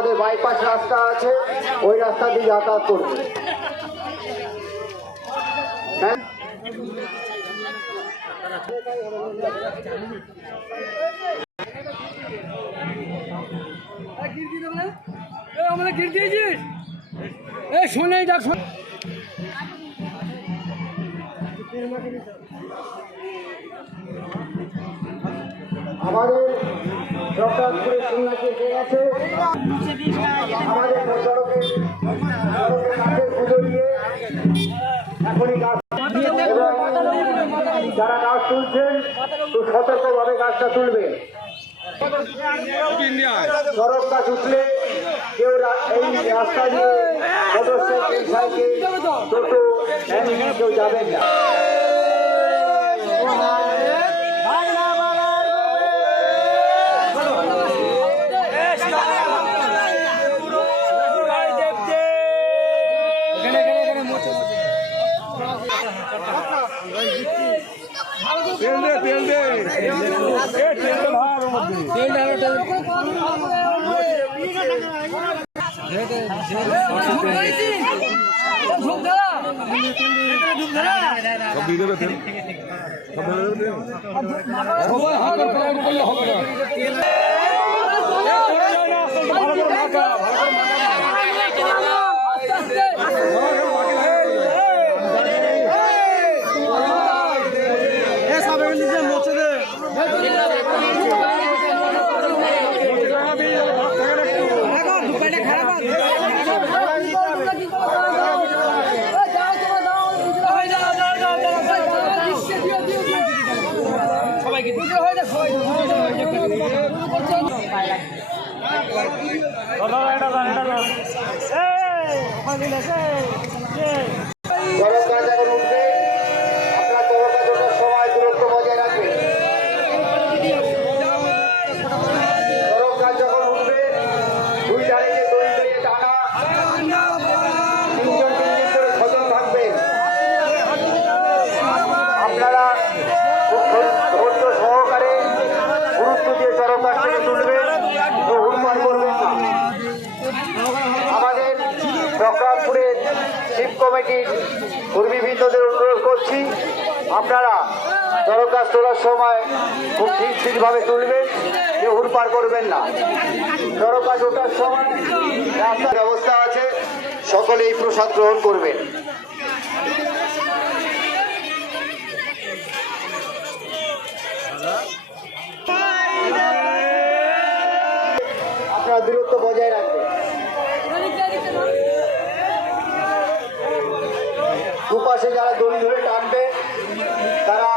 আমাদের বাইপাস রাস্তা আছে, ওই রাস্তা দিয়ে যাতায়াত করবে। হ্যাঁ, আমরা গির দিয়েছিস শোনাই ডাক। আমাদের জগন্নাথপুরে সন্ন্যাসী এসে গেছে। আমাদের সড়কের কাছে পুজো দিয়ে এখনই গাছ, যারা গাছ তুলছেন খুব সতর্কভাবে গাছটা তুলবে। সড়ক গাছ উঠলে কেউ এই রাস্তা দিয়ে মোটরসাইকেল, সাইকেল, টোটো কেউ যাবেন না। জগন্নাথপুরের শিব কমিটির কর্মীবৃন্দদের অনুরোধ করছি, আপনারা চরক গাছ তোলার সময় খুব ঠিকভাবে তুলবেন, কেউ হুড়পার করবেন না। চরক গাছ ওঠার সময় রাস্তার ব্যবস্থা আছে, সকলে এই প্রসাদ গ্রহণ করবেন। আপনারা দূরত্ব বজায় রাখবেন। দুপাশে যারা দড়ি ধরে টানবে তারা